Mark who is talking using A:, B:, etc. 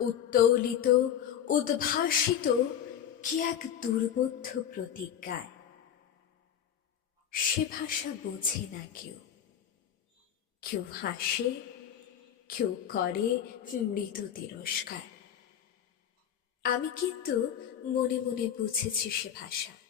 A: উত্তোলিত, উদ্ভাসিত কি এক দুর্বোধ্য প্রতিজ্ঞায়। সে ভাষা বোঝে না কেউ। কেউ হাসে, কেউ করে মৃত তিরস্কার। আমি কিন্তু মনে মনে বুঝেছি সে ভাষা।